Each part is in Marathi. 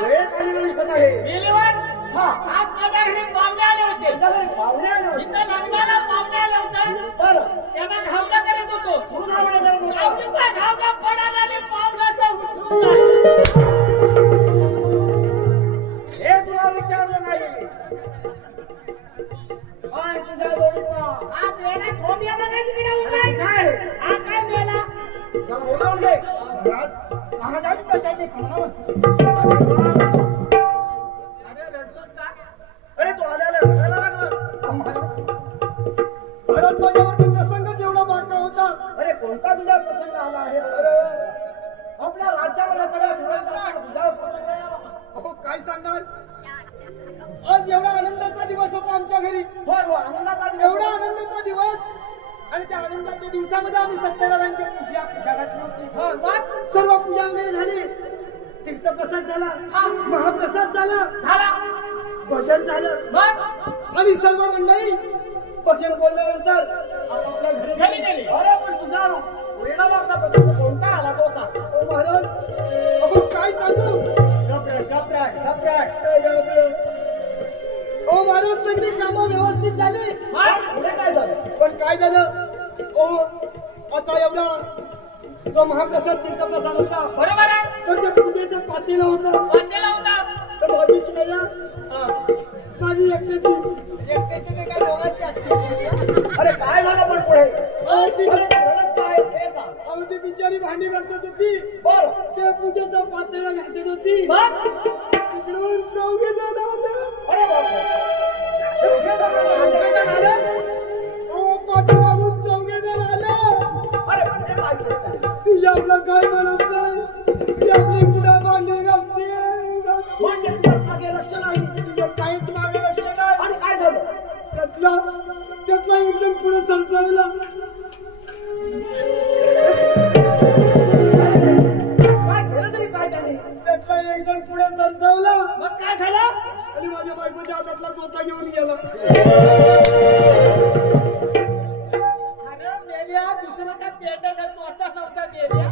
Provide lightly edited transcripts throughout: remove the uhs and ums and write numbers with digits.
वेळेत आलेलं दिसत आहे. वेळेवर हा आज माझ्या घरी पाहुणे आले होते. तुझ्या घरी पाहुणे आले होते. इथं लग्नाला पाहुणे आले होते. बरं त्यांना घावला करत होतो. तू घावणं करत होता. घावलीचा घावला पडाला आणि पाहुण्याचा उठून जातो. हे तुला विचारलं नाही. आणि तुझ्या जोडीचा हा मेला ठोंबिया बघा तिकडे उभा आहे. काय हा काय मेला? त्याला बोलावून घे. महाराज त्याच्याने अरे रडतोस का? अरे तू आल्याला रडायला लागला. महाराज माझ्यावरती प्रसंग जेवढा बारका होता. अरे कोणता तुझा प्रसंग आला आहे? आपल्या राज्यामध्ये सगळ्यात तुझ्या प्रसंग यावा. अहो काय सांगणार, आज एवढा आनंदाचा दिवस होता आमच्या घरी. होय होय आनंदाचा दिवस. एवढा आनंदाचा दिवस आणि त्या आनंदाच्या दिवसामध्ये आम्ही सत्यनारायणची पूजा घातली होती. मग सर्व पूजा वगैरे झाली, तीर्थप्रसाद झाला, महाप्रसाद झाला, भजन झालं. मग आम्ही सर्व मंडळी भजन बोलल्यानंतर आपापल्या घरी गेली. अरे पण तुझा वेडा मारता प्रसंग कोणता आला तो सांग. ओ महाराज, अहो काय सांगू. ओ महाराज सगळी कामं व्यवस्थित झाली. पुढे काय झालं? पण काय झालं, ओ आता एवढा जो महाप्रसाद तीर्थप्रसाद होता, बरोबर आहे. तर त्या पूजेचं पातेलं होतं. वाटेला होता. तर माझी छाया माझी एकट्याची नाही, काय दोघांची असते. अरे काय झालं पण पुढे? ती रडत काय ते सांग. अहो ती बिचारी भांडी घासत होती. बरं त्या पूजेचं पातेलं घासत होती. मग तिकडून चौघे जण आले. अरे बापरे चौघे जण आले. ओ पाठीमागून चौघे जण आले. अरे म्हणजे काय केलं त्याने? ती आपलं काय म्हणत नाही, ती आपली पुढे भांडी घासते. म्हणजे तुझ्या मागे लक्ष नाही. तुझं काहीच मागे लक्ष नाही. आणि काय झालं? त्यातला एकदम पुढे सरसावला. काय केलं तरी काय त्याने? त्यातला एकदम पुढे सरसावला मग काय झालं? आणि माझ्या बायकोच्या हातातला चोथा घेऊन गेला. अरे मेल्या, दुसरं काय पेटत स्वतः नव्हता मेल्या.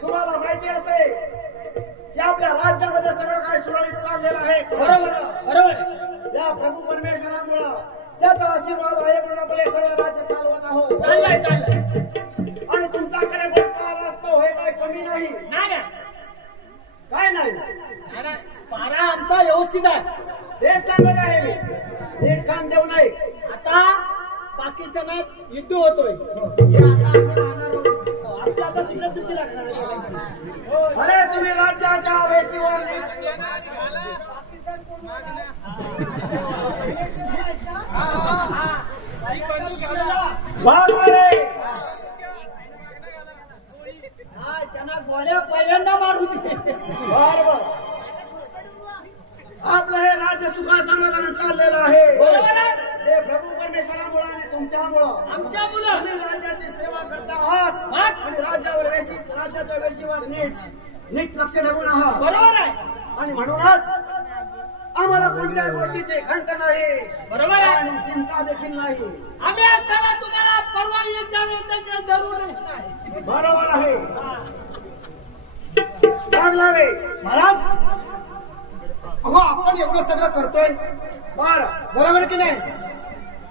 तुम्हाला माहिती असेल की आपल्या राज्यामध्ये सगळं काय सुरळीत चाललेलं आहे. बरोबर. या प्रभू परमेश्वरामुळं त्याचा आशीर्वाद आहे म्हणून आपण हे सगळं राज्य चालवत आहोत. चाललंय. आणि तुमच्याकडे पण पारा असतो हे काय कमी नाही. नाही ना. काय नाही नाही, पारा आमचा व्यवस्थित आहे. तेच सांगत आहे मी. नीट कान देऊ नये. आता पाकिस्तानात युद्ध होतोय. आपल्या आता तिकडे दुखी लागणार. अरे तुम्ही राज्याच्या वेशीवर त्यांना गोळ्या पहिल्यांदा मारू दे. बरोबर. आपलं हे राज्य सुखा समाधान चाललेलं आहे. बरोबर आहे. ते प्रभू परमेश्वरामुळे आणि तुमच्यामुळं आमच्या मुलं तुम्ही राज्याची सेवा करता आहात आणि राज्याच्या वेशीवर नीट लक्ष ठेवून आहात. बरोबर आहे. आणि म्हणूनच आम्हाला कोणत्याही गोष्टीचे खंत नाही. बरोबर आहे. आणि चिंता देखील नाही. आम्ही असताना तुम्हाला परवानगी विचारायची जरूरच नाही. बरोबर आहे. लागला रे महाराज, अहो आपण एवढं सगळं करतोय, बरोबर की नाही.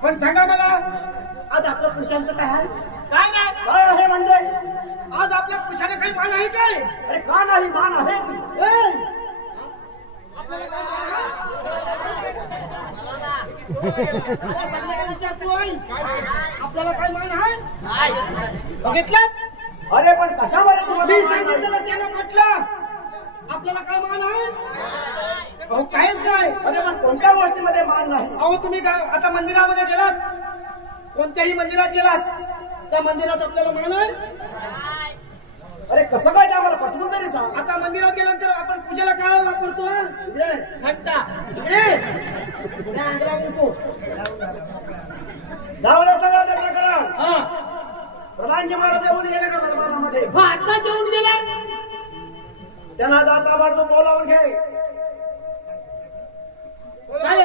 पण सांगा मला, आज आपल्या पुरुषांचं काय आहे? काय नाही. काय आहे म्हणजे? आज आपल्या पुरुषाला काही मान आहे काय? अरे का नाही? मान आहे की. विचारतो आहे, आपल्याला काय मान आहे? बघितलं? अरे पण कशामध्ये तुम्हाला मी मान नाही? सांगितलं त्याला म्हटलं, आपल्याला काय मान आहे? अहो काहीच नाही. अरे पण कोणत्या गोष्टीमध्ये मान नाही? अहो तुम्ही काय आता मंदिरामध्ये गेलात, कोणत्याही मंदिरात गेलात, त्या मंदिरात आपल्याला मान आहे? अरे कसं काय ते आम्हाला पटवून तरी सांग. आता मंदिरात गेल्यानंतर आपण पूजेला काय वापरतो? घंटा. जावं सगळं ते प्रकरण. प्रधानजी महाराज येऊन गेले का दरबारामध्ये? आता जेवून गेला. त्यांना जाता वाढतो बोलावून घे. काय